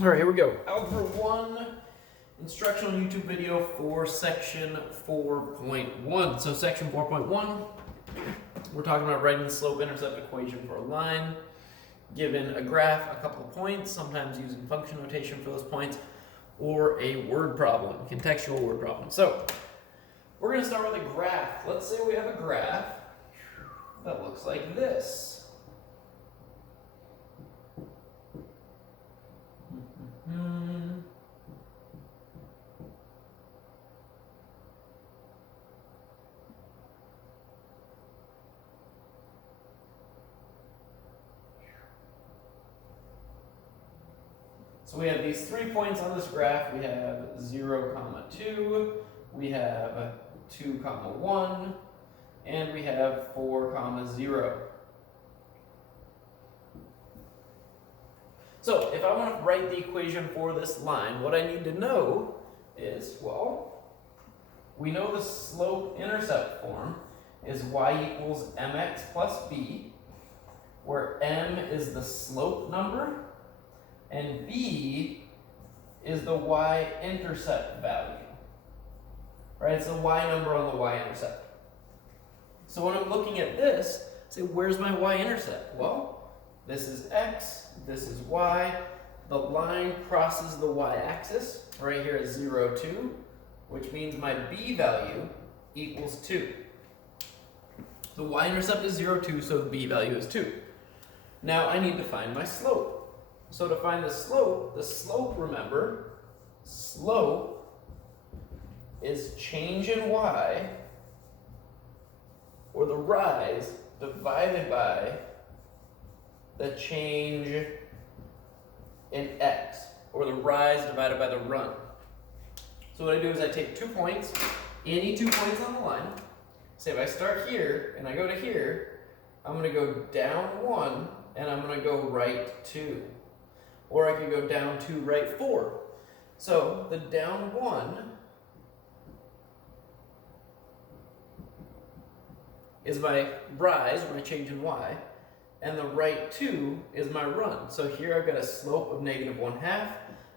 All right, here we go. Algebra 1 instructional YouTube video for section 4.1. So section 4.1, we're talking about writing the slope-intercept equation for a line, given a graph, a couple of points, sometimes using function notation for those points, or a word problem, contextual word problem. So we're going to start with a graph. Let's say we have a graph that looks like this. So we have these 3 points on this graph. We have 0, 2, we have 2, 1, and we have 4, 0. So if I want to write the equation for this line, what I need to know is, well, we know the slope-intercept form is y equals mx plus b, where m is the slope number, and b is the y-intercept value, right? It's the y number on the y-intercept. So when I'm looking at this, say, where's my y-intercept? Well, this is x, this is y. The line crosses the y-axis right here at 0, 2, which means my b value equals 2. The y-intercept is 0, 2, so the b value is 2. Now I need to find my slope. So to find the slope, remember, slope is change in y, or the rise, divided by the change in x, or the rise divided by the run. So what I do is I take 2 points, any 2 points on the line. Say if I start here and I go to here, I'm going to go down 1 and I'm going to go right 2. Or I could go down 2, right 4. So the down 1 is my rise, or my change in y, and the right 2 is my run. So here I've got a slope of -1/2.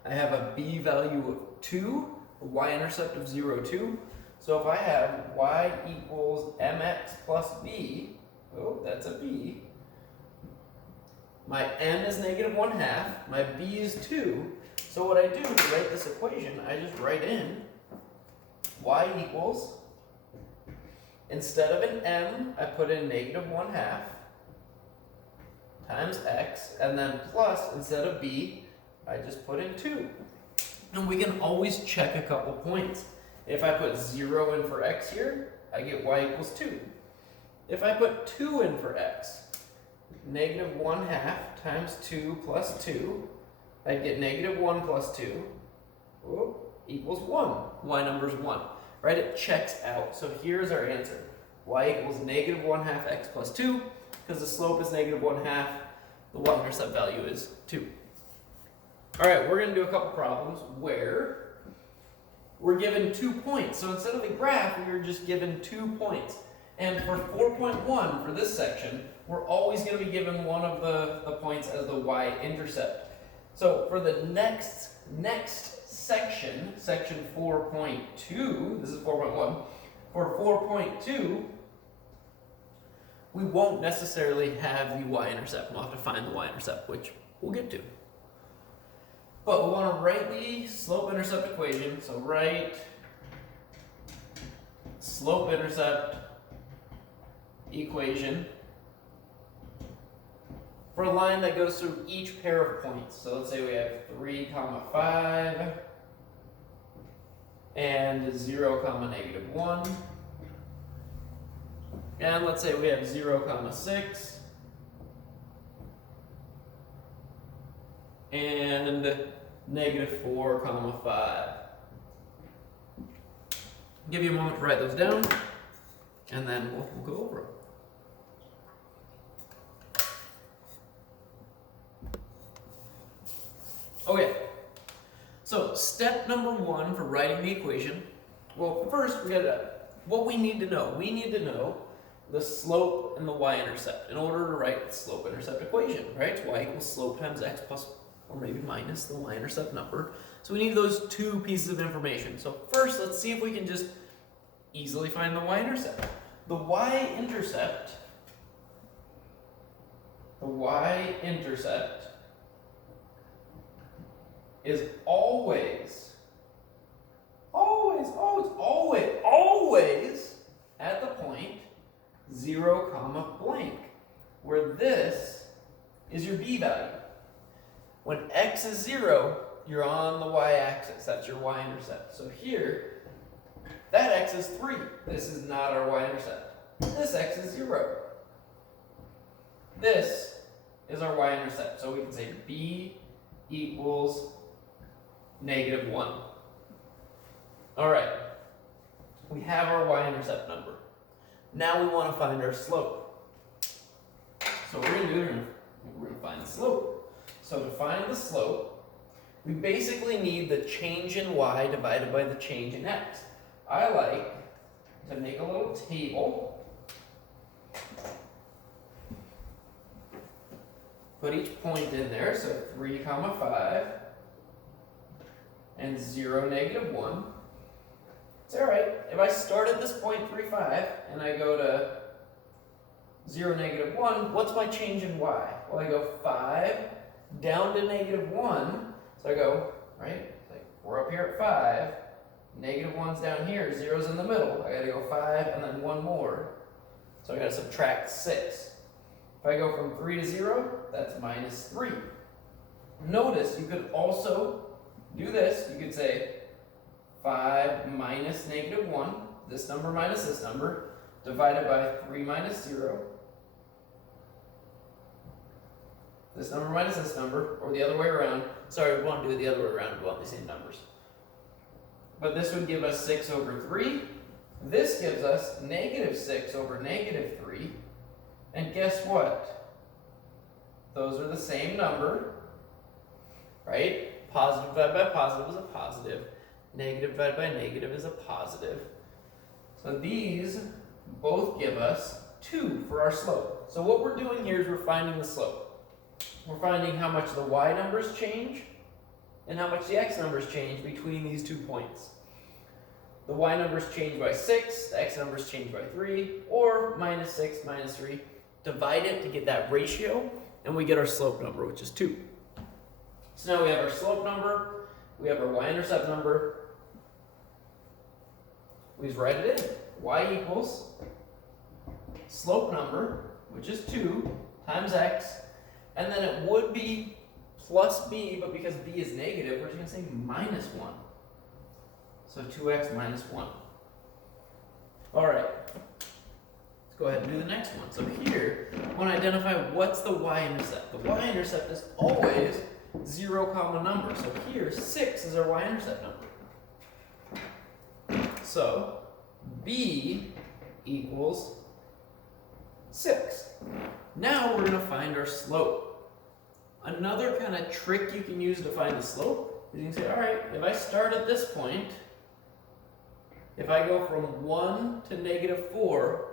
I have a b value of 2, a y-intercept of 0, 2. So if I have y equals mx plus b, oh, that's a b. My m is -1/2, my b is 2. So what I do to write this equation, I just write in y equals, instead of an m, I put in -1/2 times x, and then plus, instead of b, I just put in 2. And we can always check a couple points. If I put 0 in for x here, I get y equals 2. If I put 2 in for x, -1/2 times 2 plus 2, I get -1 plus 2 equals 1. Y number is 1, right? It checks out. So here's our answer. Y equals -1/2 x plus 2, because the slope is -1/2, the y-intercept value is 2. All right, we're going to do a couple problems where we're given 2 points. So instead of a graph, we were just given 2 points. And for 4.1, for this section, we're always going to be given one of the points as the y-intercept. So for the next section, section 4.2, this is 4.1, for 4.2, we won't necessarily have the y-intercept. We'll have to find the y-intercept, which we'll get to. But we want to write the slope-intercept equation. So write slope-intercept equation for a line that goes through each pair of points. So let's say we have 3, 5 and 0, -1. And let's say we have 0, 6 and -4, 5. Give you a moment to write those down, and then we'll go over them. Okay, so step number 1 for writing the equation. Well, first what we need to know. We need to know the slope and the y-intercept in order to write the slope-intercept equation, right? Y equals slope times x plus or maybe minus the y-intercept number. So we need those two pieces of information. So first, let's see if we can just easily find the y-intercept. The y-intercept is always at the point 0, comma blank, where this is your b value. When x is 0, you're on the y-axis. That's your y-intercept. So here, that x is 3. This is not our y-intercept. This x is 0. This is our y-intercept. So we can say b equals -1. All right. We have our y-intercept number. Now we want to find our slope. So what we're going to do, we're going to find the slope. So to find the slope, we basically need the change in y divided by the change in x. I like to make a little table. Put each point in there, so 3, comma 5, and 0, -1. It's all right. If I start at this point 3, 5, and I go to 0, -1, what's my change in y? Well, I go 5 down to -1. So I go, right? Like we're up here at 5. -1's down here. 0's in the middle. I got to go 5 and then 1 more. So I got to subtract 6. If I go from 3 to 0, that's -3. Notice you could also do this. You could say 5 minus -1, this number minus this number, divided by 3 minus 0. This number minus this number, or the other way around. Sorry, we want to do it the other way around. We want the same numbers. But this would give us 6 over 3. This gives us -6 over -3. And guess what? Those are the same number, right? Positive divided by positive is a positive. Negative divided by negative is a positive. So these both give us 2 for our slope. So what we're doing here is we're finding the slope. We're finding how much the y numbers change and how much the x numbers change between these 2 points. The y numbers change by 6, the x numbers change by 3, or -6, -3. Divide it to get that ratio, and we get our slope number, which is 2. So now we have our slope number, we have our y-intercept number. We just write it in. Y equals slope number, which is 2, times x, and then it would be plus b, but because b is negative, we're just going to say -1. So 2x minus 1. All right. Let's go ahead and do the next one. So here, I want to identify what's the y-intercept. The y-intercept is always 0, comma number. So here, 6 is our y-intercept number. So b equals 6. Now we're going to find our slope. Another kind of trick you can use to find the slope is you can say, all right, if I start at this point, if I go from 1 to -4,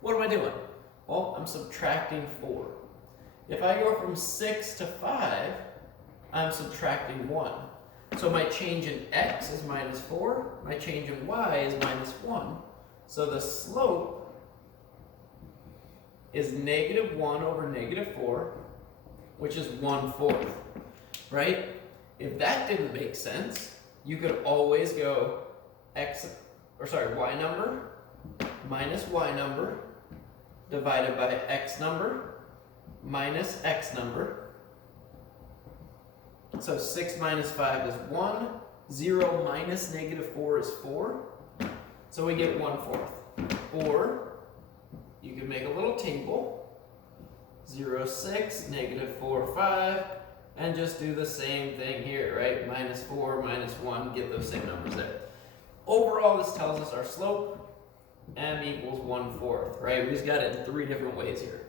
what am I doing? Well, I'm subtracting 4. If I go from 6 to 5, I'm subtracting 1. So my change in x is -4, my change in y is -1. So the slope is -1 over -4, which is 1/4, right? If that didn't make sense, you could always go y number minus y number divided by x number minus x number. So 6 minus 5 is 1. 0 minus -4 is 4. So we get 1/4. Or you can make a little table. 0, 6, -4, 5. And just do the same thing here, right? -4, -1, get those same numbers there. Overall, this tells us our slope, m equals 1/4, right? We just got it in 3 different ways here.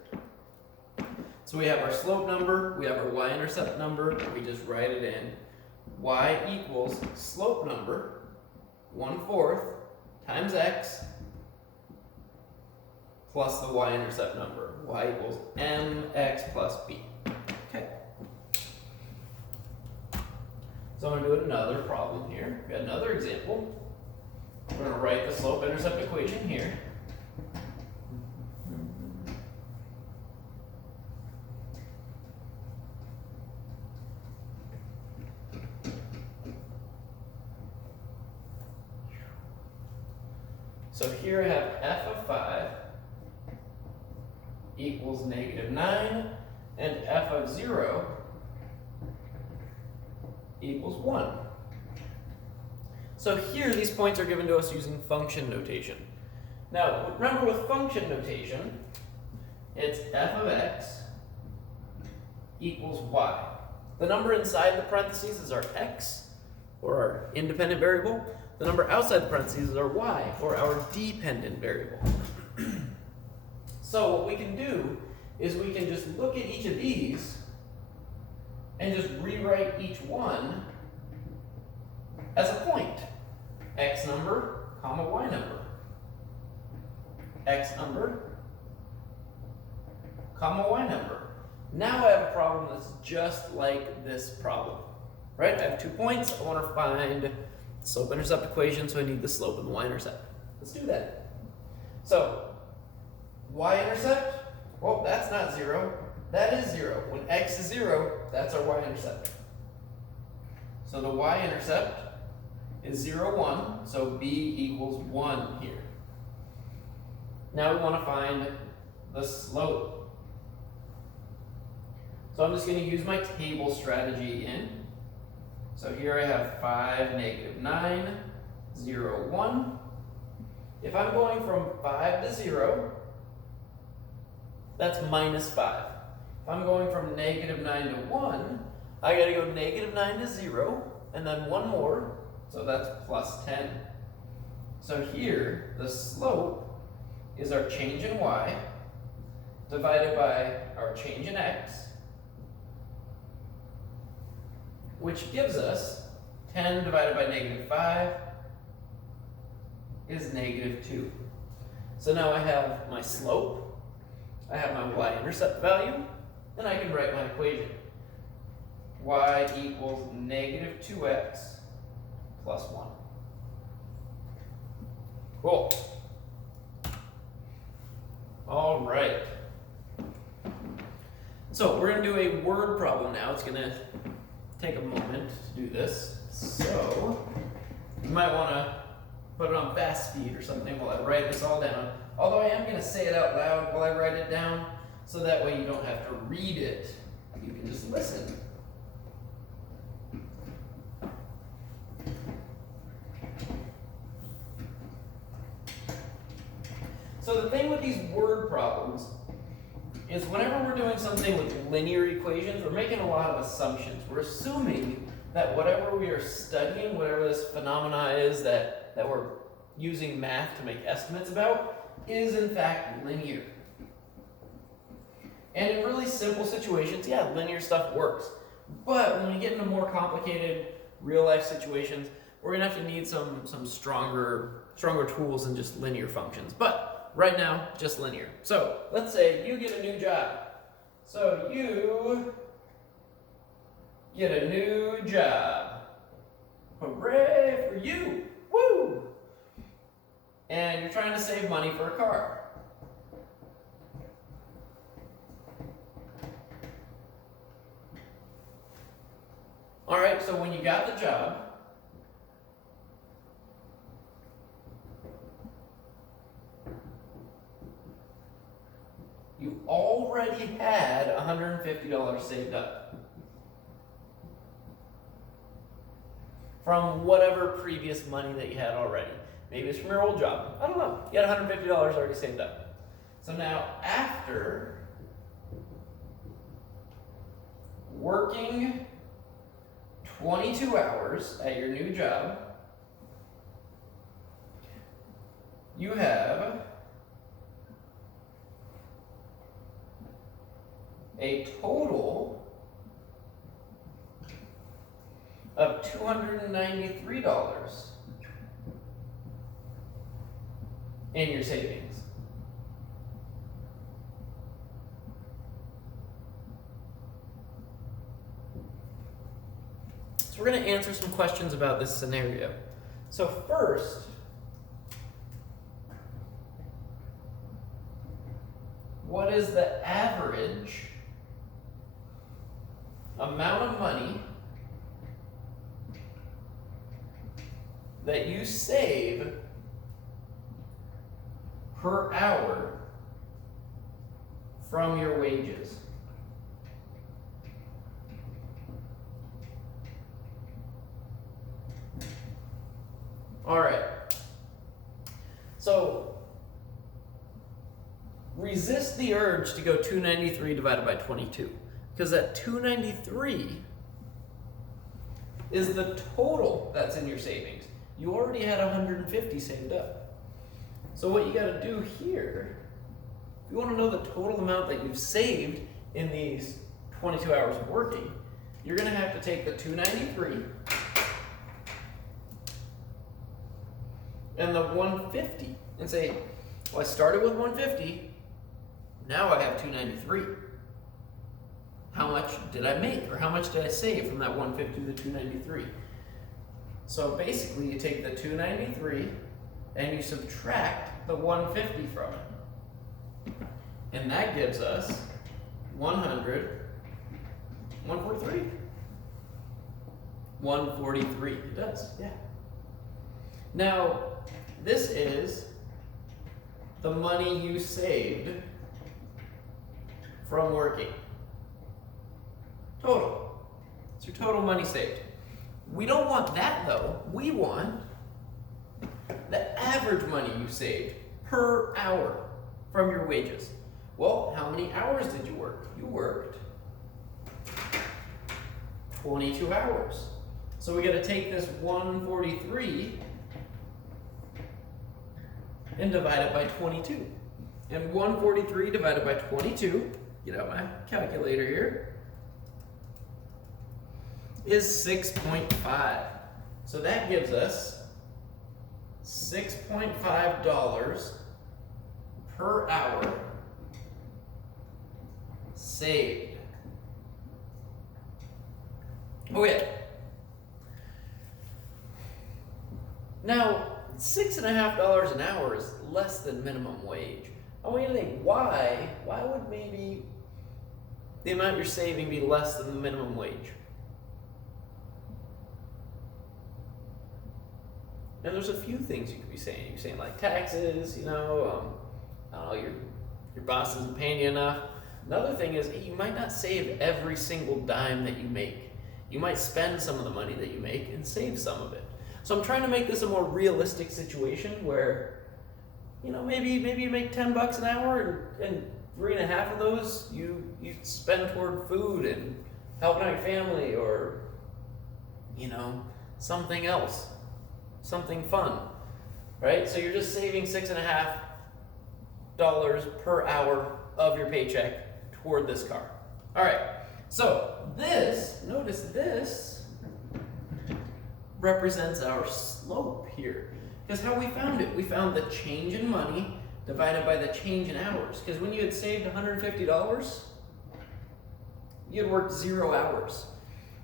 So we have our slope number, we have our y-intercept number, we just write it in. Y equals slope number, 1/4, times x, plus the y-intercept number. Y equals mx plus b. Okay. So I'm going to do another problem here. We've got another example. We're going to write the slope-intercept equation here. So here I have f of 5 equals -9, and f of 0 equals 1. So here these points are given to us using function notation. Now remember, with function notation, it's f of x equals y. The number inside the parentheses is our x, or our independent variable. The number outside the parentheses is our y, or our dependent variable. So what we can do is we can just look at each of these and just rewrite each one as a point. X number, comma, y number. X number, comma, y number. Now I have a problem that's just like this problem, right? I have 2 points. I want to find the slope-intercept equation, so I need the slope and the y-intercept. Let's do that. So, y-intercept, well, that's not 0. That is 0. When x is 0, that's our y-intercept. So the y-intercept is 0, 1, so b equals 1 here. Now we want to find the slope. So I'm just going to use my table strategy again. So here I have 5, -9, 0, 1. If I'm going from 5 to 0, that's -5. If I'm going from -9 to 1, I got to go -9 to 0, and then 1 more, so that's +10. So here, the slope is our change in y divided by our change in x, which gives us 10 divided by -5 is -2. So now I have my slope, I have my y-intercept value, and I can write my equation. Y equals -2x plus 1. Cool. All right. So we're going to do a word problem now. It's going to take a moment to do this. So you might want to put it on fast speed or something while I write this all down. Although I am going to say it out loud while I write it down, so that way you don't have to read it. You can just listen. So the thing with these word problems is whenever we're doing something with linear equations, we're making a lot of assumptions. We're assuming that whatever we are studying, whatever this phenomena is that we're using math to make estimates about, is in fact linear. And in really simple situations, yeah, linear stuff works. But when we get into more complicated real-life situations, we're going to have to need some stronger tools than just linear functions. But right now, just linear. So let's say you get a new job. So you get a new job. Hooray for you! Woo! And you're trying to save money for a car. All right, so when you got the job, you already had $150 saved up from whatever previous money that you had already. Maybe it's from your old job. I don't know. You had $150 already saved up. So now, after working 22 hours at your new job, you have a total of $293 in your savings. we're going to answer some questions about this scenario. So first, what is the average amount of money that you save per hour from your wages? All right. So resist the urge to go 293 divided by 22, because that 293 is the total that's in your savings. You already had 150 saved up. So what you got to do here, if you want to know the total amount that you've saved in these 22 hours of working, you're going to have to take the 293 and the 150 and say, well, I started with 150, now I have 293. How much did I make, or how much did I save from that 150 to the 293? So basically you take the 293 and you subtract the 150 from it. And that gives us 143. 143, it does, yeah. Now, this is the money you saved from working. Total. It's your total money saved. We don't want that though. We want the average money you saved per hour from your wages. Well, how many hours did you work? You worked 22 hours. So we got to take this 143 and divide it by 22. And 143 divided by 22, get out my calculator here, is 6.5. So that gives us $6.5 per hour saved. Okay. Now, $6.50 an hour is less than minimum wage. I want you to think, why would maybe the amount you're saving be less than the minimum wage? And there's a few things you could be saying. You could be saying like taxes, I don't know, your boss isn't paying you enough. Another thing is you might not save every single dime that you make. You might spend some of the money that you make and save some of it. So I'm trying to make this a more realistic situation where, maybe you make $10 an hour and 3.5 of those you spend toward food and helping out your family, or, something else, something fun, right? So you're just saving $6.50 per hour of your paycheck toward this car. All right, so notice this represents our slope here. Because how we found it, we found the change in money divided by the change in hours. Because when you had saved $150, you had worked 0 hours.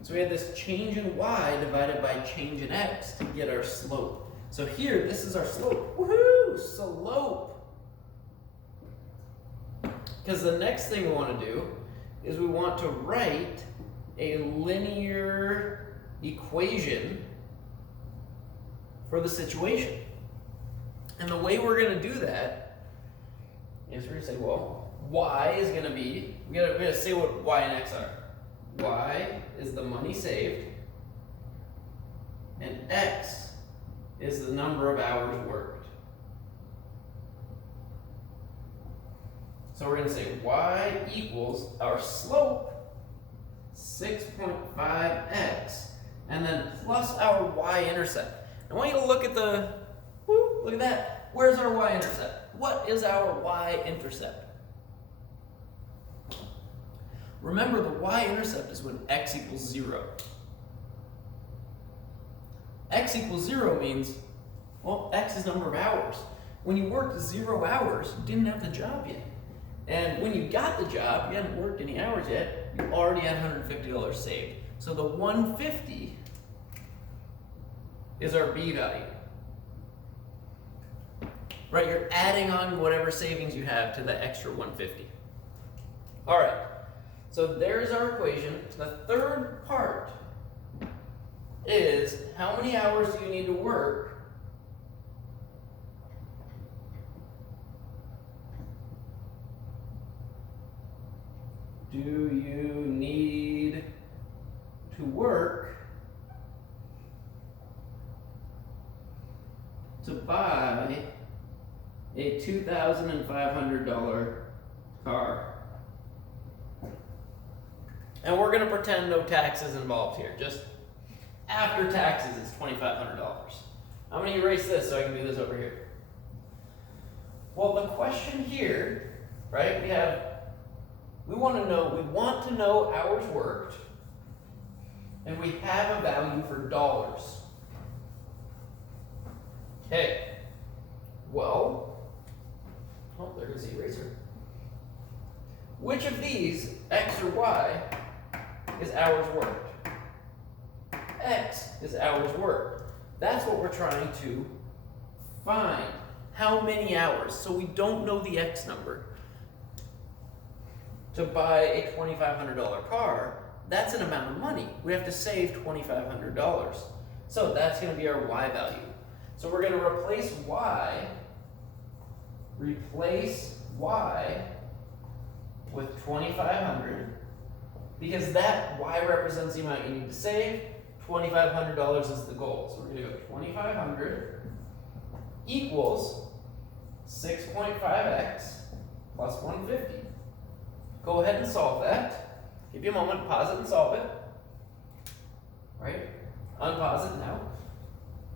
So we had this change in y divided by change in x to get our slope. So here, this is our slope. Woohoo! Slope! Because the next thing we want to do is we want to write a linear equation for the situation. And the way we're going to do that is we're going to say, well, y is going to be, we got to say what y and x are. Y is the money saved, and x is the number of hours worked. So we're going to say y equals our slope, 6.5x, and then plus our y-intercept. I want you to look at look at that. Where's our y-intercept? What is our y-intercept? Remember, the y-intercept is when x equals 0. X equals 0 means, well, x is number of hours. When you worked 0 hours, you didn't have the job yet. And when you got the job, you hadn't worked any hours yet, you already had $150 saved. So the 150 is our B value. Right, you're adding on whatever savings you have to the extra 150. All right, so there's our equation. The third part is how many hours do you need to work to buy a $2,500 car. And we're going to pretend no taxes involved here. Just after taxes is $2,500. I'm going to erase this so I can do this over here. Well, the question here, right, we want to know hours worked, and we have a value for dollars. Okay, well, oh, there goes the eraser. Which of these, X or Y, is hours worked? X is hours worked. That's what we're trying to find. How many hours? So we don't know the X number. To buy a $2,500 car, that's an amount of money. We have to save $2,500. So that's going to be our Y value. So we're going to replace Y with 2,500, because that Y represents the amount you need to save. $2,500 is the goal. So we're going to go 2,500 equals 6.5x plus 150. Go ahead and solve that. Give you a moment, pause it and solve it. Right? Unpause it now.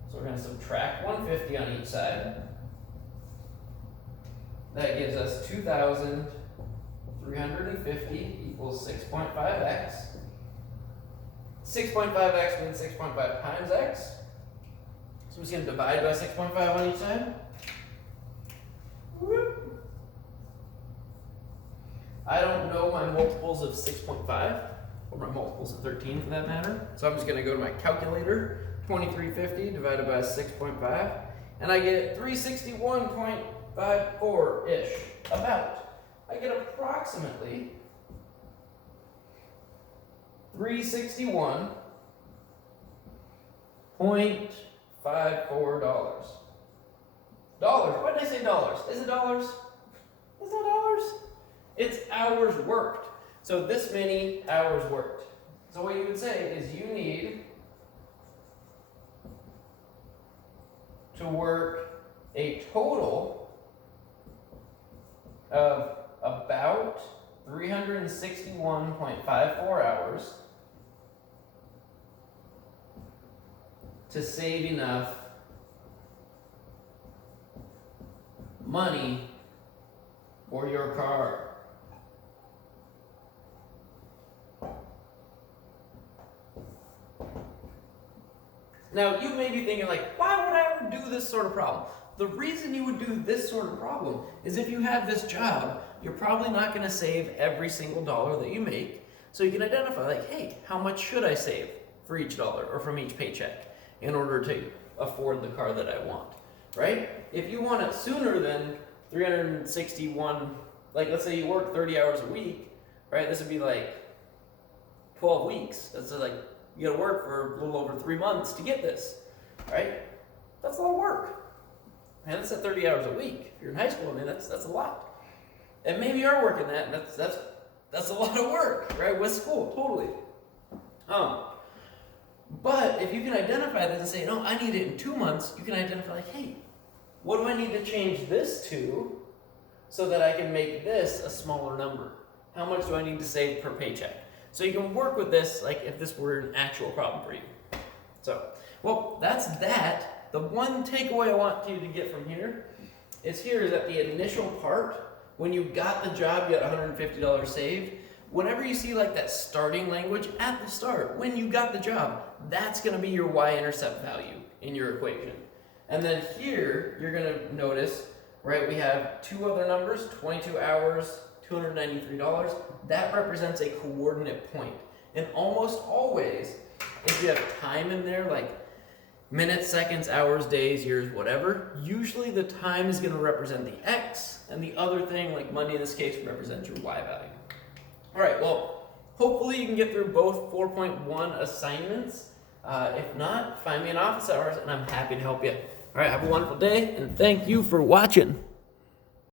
So we're going to subtract 150 on each side. That gives us 2,350 equals 6.5x. 6.5x means 6.5 times x. So I'm just going to divide by 6.5 on each side. Whoop. I don't know my multiples of 6.5, or my multiples of 13 for that matter. So I'm just going to go to my calculator. 2350 divided by 6.5, and I get 361.54-ish, about. I get approximately $361.54. Dollars. Why did I say dollars? Is it dollars? Is that dollars? It's hours worked. So this many hours worked. So what you would say is you need to work a total of about 361.54 hours to save enough money for your car. Now, you may be thinking like, why would I ever do this sort of problem? The reason you would do this sort of problem is if you have this job, you're probably not going to save every single dollar that you make. So you can identify like, hey, how much should I save for each dollar or from each paycheck in order to afford the car that I want, right? If you want it sooner than 361, like let's say you work 30 hours a week, right? This would be like 12 weeks. That's like, you gotta work for a little over 3 months to get this, right? That's a lot of work. And that's at 30 hours a week. If you're in high school, I mean, that's a lot. And maybe you're working that, and that's a lot of work, right? With school, totally. But if you can identify this and say, no, I need it in 2 months, you can identify like, hey, what do I need to change this to so that I can make this a smaller number? How much do I need to save per paycheck? So you can work with this like if this were an actual problem for you. So, well, that's that. The one takeaway I want you to get from here is that the initial part, when you got the job, you got $150 saved. Whenever you see like that starting language at the start, when you got the job, that's going to be your y-intercept value in your equation. And then here, you're going to notice, right, we have two other numbers, 22 hours, $293. That represents a coordinate point. And almost always, if you have time in there, like minutes, seconds, hours, days, years, whatever, usually the time is going to represent the x, and the other thing, like money in this case, represents your y value. All right, well, hopefully you can get through both 4.1 assignments. If not, find me in office hours, and I'm happy to help you. All right, have a wonderful day, and thank you for watching.